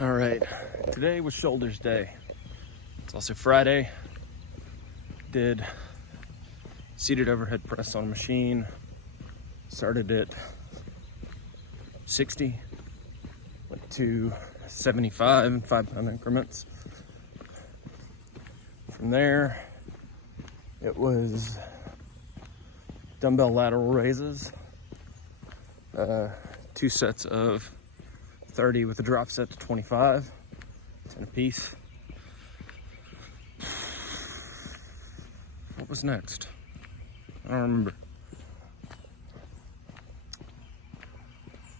All right, today was shoulders day. It's also Friday. Did seated overhead press on a machine. Started at 60, went to 75 in 5-pound increments. From there, it was dumbbell lateral raises, 2 sets of 30 with a drop set to 25, 10 a piece. What was next? I don't remember.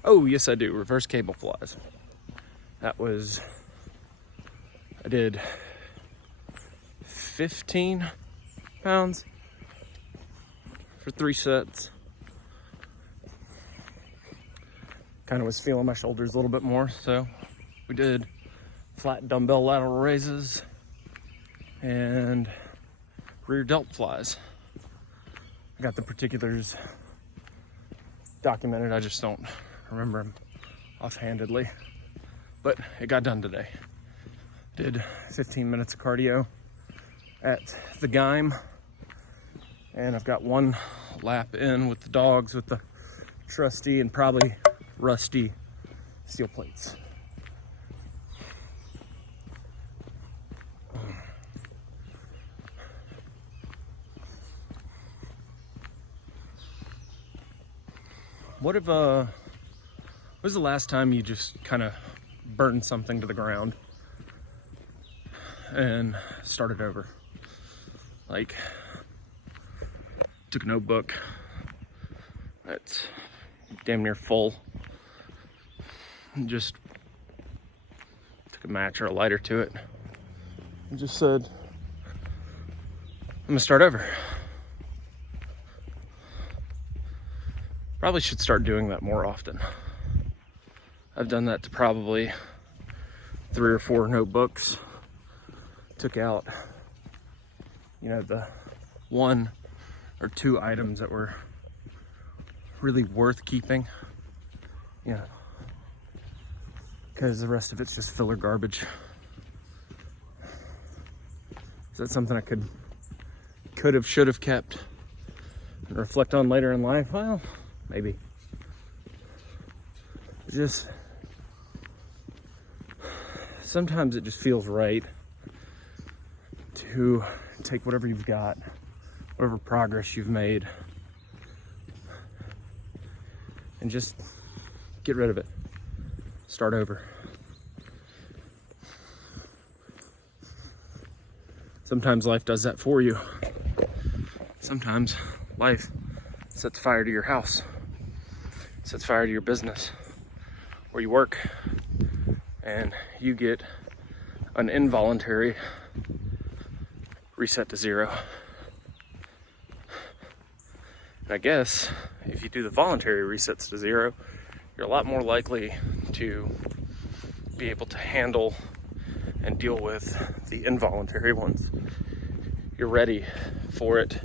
Oh, yes, I do. Reverse cable flies. I did 15 pounds for 3 sets. Kind of was feeling my shoulders a little bit more, so we did flat dumbbell lateral raises and rear delt flies. I got the particulars documented, I just don't remember them offhandedly, but it got done today. Did 15 minutes of cardio at the Gime, and I've got one lap in with the dogs with the trusty and probably rusty steel plates. When was the last time you just kind of burned something to the ground and started over? Like, took a notebook that's damn near full, and just took a match or a lighter to it and just said, I'm gonna start over. Probably should start doing that more often. I've done that to probably 3 or 4 notebooks. Took out, the 1 or 2 items that were really worth keeping. Because the rest of it's just filler garbage. Is that something I could have, should have kept and reflect on later in life? Well, maybe. Just sometimes it just feels right to take whatever you've got, whatever progress you've made, and just get rid of it. Start over. Sometimes life does that for you. Sometimes life sets fire to your house, sets fire to your business, where you work, and you get an involuntary reset to 0. And I guess if you do the voluntary resets to 0, you're a lot more likely to be able to handle and deal with the involuntary ones. You're ready for it.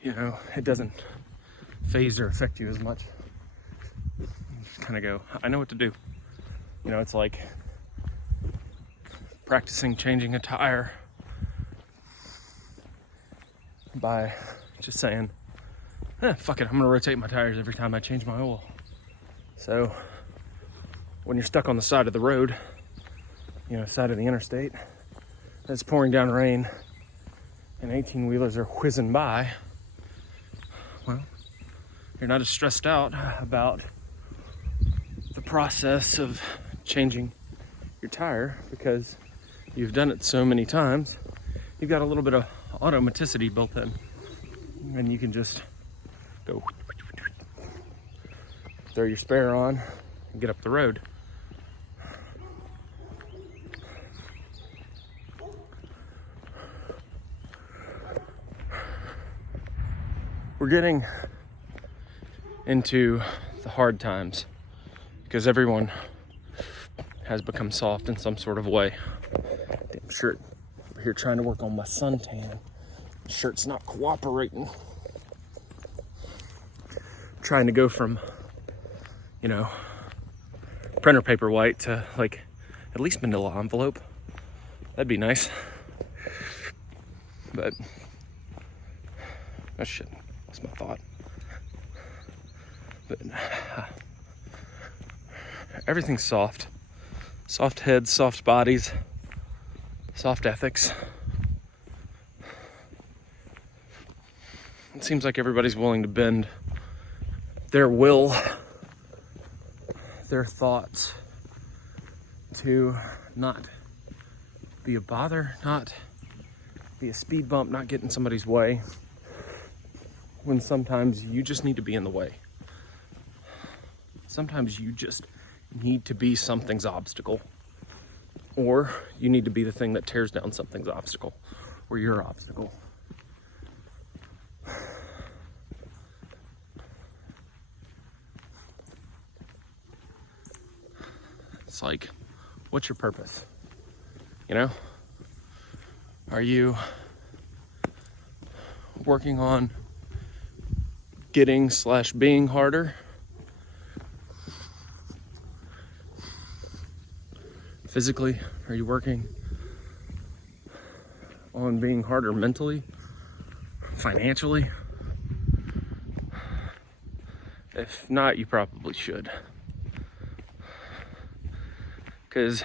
It doesn't phase or affect you as much. You just kind of go, I know what to do. It's like practicing changing a tire by just saying, fuck it, I'm gonna rotate my tires every time I change my oil. So when you're stuck on the side of the road, side of the interstate, and it's pouring down rain and 18-wheelers are whizzing by, well, you're not as stressed out about the process of changing your tire because you've done it so many times. You've got a little bit of automaticity built in, and you can just go throw your spare on and get up the road. We're getting into the hard times because everyone has become soft in some sort of way. Damn shirt over here trying to work on my suntan. Shirt's not cooperating. Trying to go from, printer paper white to like At least manila envelope. That'd be nice. But that shit. That's my thought. But everything's soft. Soft heads, soft bodies, soft ethics. It seems like everybody's willing to bend their will, their thoughts, to not be a bother, not be a speed bump, not get in somebody's way, when sometimes you just need to be in the way. Sometimes you just need to be something's obstacle, or you need to be the thing that tears down something's obstacle, or your obstacle. It's like, what's your purpose? You know? Are you working on getting/being harder? Physically? Are you working on being harder mentally? Financially? If not, you probably should. Because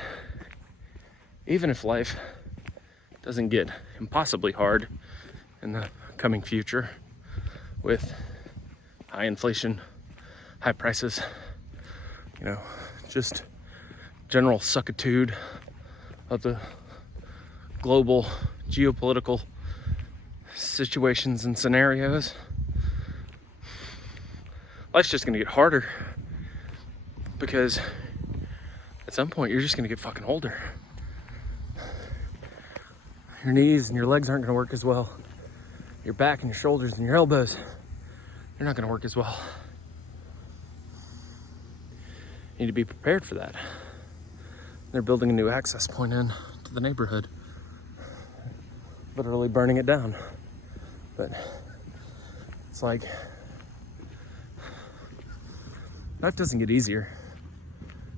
even if life doesn't get impossibly hard in the coming future with high inflation, high prices, you know, just general suckitude of the global geopolitical situations and scenarios, life's just gonna get harder, because at some point you're just gonna get fucking older. Your knees and your legs aren't gonna work as well. Your back and your shoulders and your elbows, they're not gonna work as well. You need to be prepared for that. They're building a new access point in to the neighborhood, literally burning it down. But it's like, life doesn't get easier.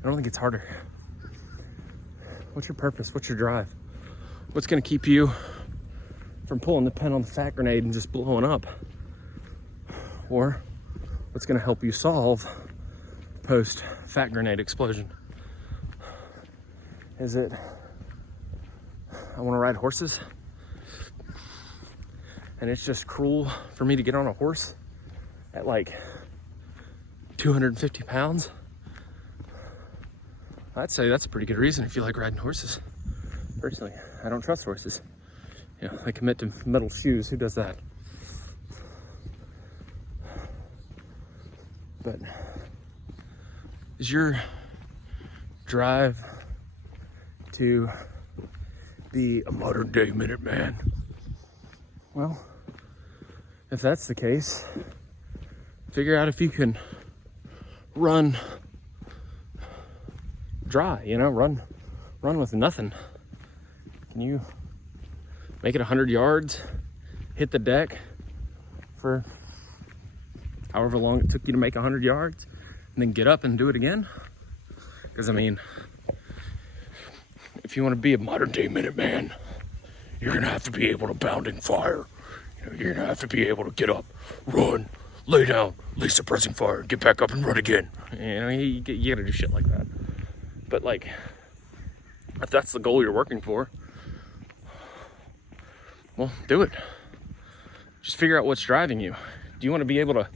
I don't think it's harder. What's your purpose? What's your drive? What's gonna keep you from pulling the pin on the fat grenade and just blowing up? Or what's gonna help you solve post fat grenade explosion? Is it, I wanna ride horses, and it's just cruel for me to get on a horse at like 250 pounds? I'd say that's a pretty good reason if you like riding horses. Personally, I don't trust horses. You know, they commit to metal shoes. Who does that? But is your drive to be a modern day Minuteman? Well, if that's the case, figure out if you can run dry, you know, run with nothing. Can you make it 100 yards, hit the deck for however long it took you to make 100 yards, and then get up and do it again? Because, I mean, if you want to be a modern day Minuteman, you're going to have to be able to bounding fire. You know, you're going to have to be able to get up, run, lay down, lay suppressing fire, and get back up and run again. You know, you got to do shit like that. But, like, if that's the goal you're working for, well, do it. Just figure out what's driving you. Do you want to be able to,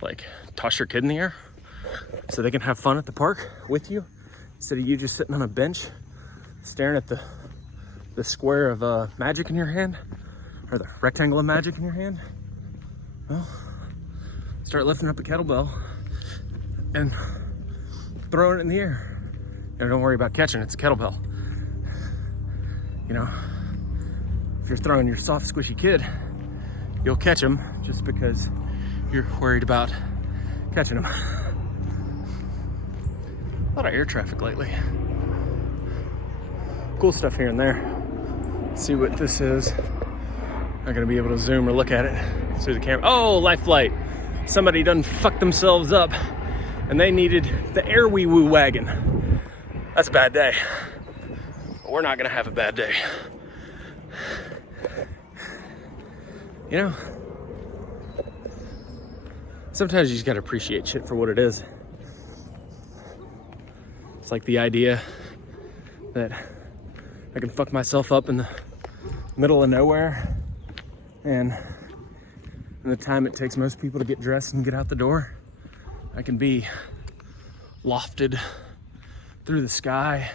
like, toss your kid in the air so they can have fun at the park with you, instead of you just sitting on a bench staring at the square of magic in your hand, or the rectangle of magic in your hand? Well, start lifting up a kettlebell and throwing it in the air. You know, don't worry about catching, it's a kettlebell. You know, if you're throwing your soft, squishy kid, you'll catch him just because you're worried about catching him. A lot of air traffic lately. Cool stuff here and there. Let's see what this is. Not gonna be able to zoom or look at it through the camera. Oh, life flight. Somebody done fucked themselves up and they needed the air wee woo wagon. That's a bad day. we're not gonna have a bad day. You know, sometimes you just gotta appreciate shit for what it is. It's like the idea that I can fuck myself up in the middle of nowhere, and in the time it takes most people to get dressed and get out the door, I can be lofted through the sky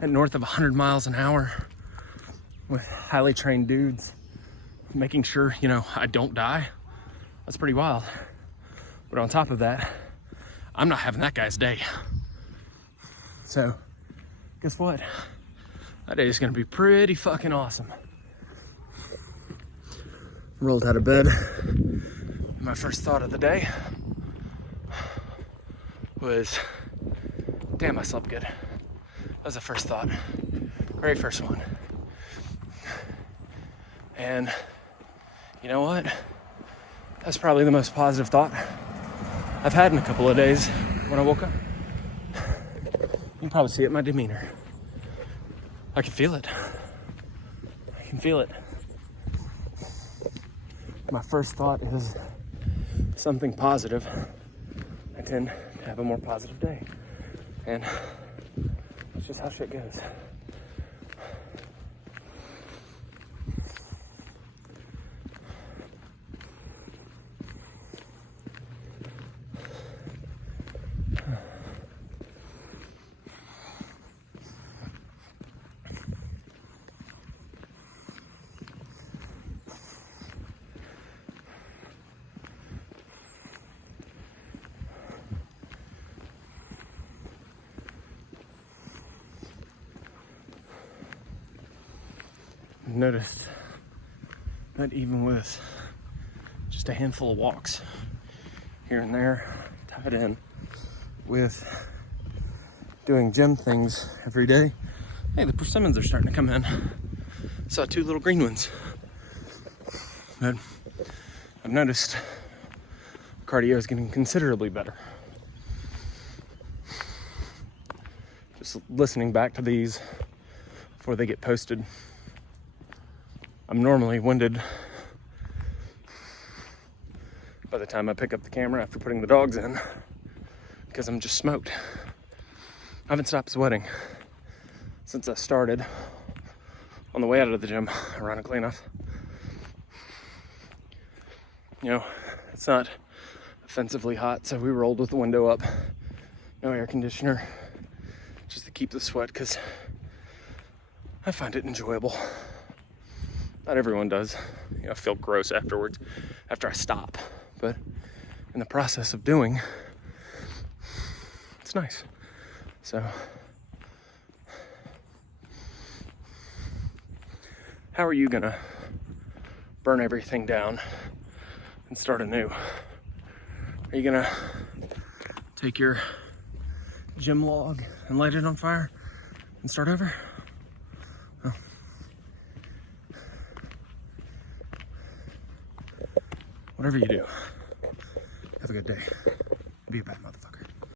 at north of 100 miles an hour with highly trained dudes making sure, you know, I don't die. That's pretty wild. But on top of that, I'm not having that guy's day. So, guess what? That day is gonna be pretty fucking awesome. Rolled out of bed. My first thought of the day was, damn, I slept good. That was the first thought. Very first one. And you know what? That's probably the most positive thought I've had in a couple of days when I woke up. You can probably see it in my demeanor. I can feel it. I can feel it. My first thought is something positive. I tend to have a more positive day. And that's just how shit goes. Noticed that even with just a handful of walks here and there, tied in with doing gym things every day, hey, the persimmons are starting to come in. Saw 2 little green ones. But I've noticed cardio is getting considerably better. Just listening back to these before they get posted. I'm normally winded by the time I pick up the camera after putting the dogs in because I'm just smoked. I haven't stopped sweating since I started on the way out of the gym, ironically enough. You know, it's not offensively hot, so we rolled with the window up. No air conditioner, just to keep the sweat because I find it enjoyable. Not everyone does. You know, I feel gross afterwards, after I stop. But in the process of doing, it's nice. So, how are you gonna burn everything down and start anew? Are you gonna take your gym log and light it on fire and start over? No. Whatever you do, have a good day. Be a bad mother.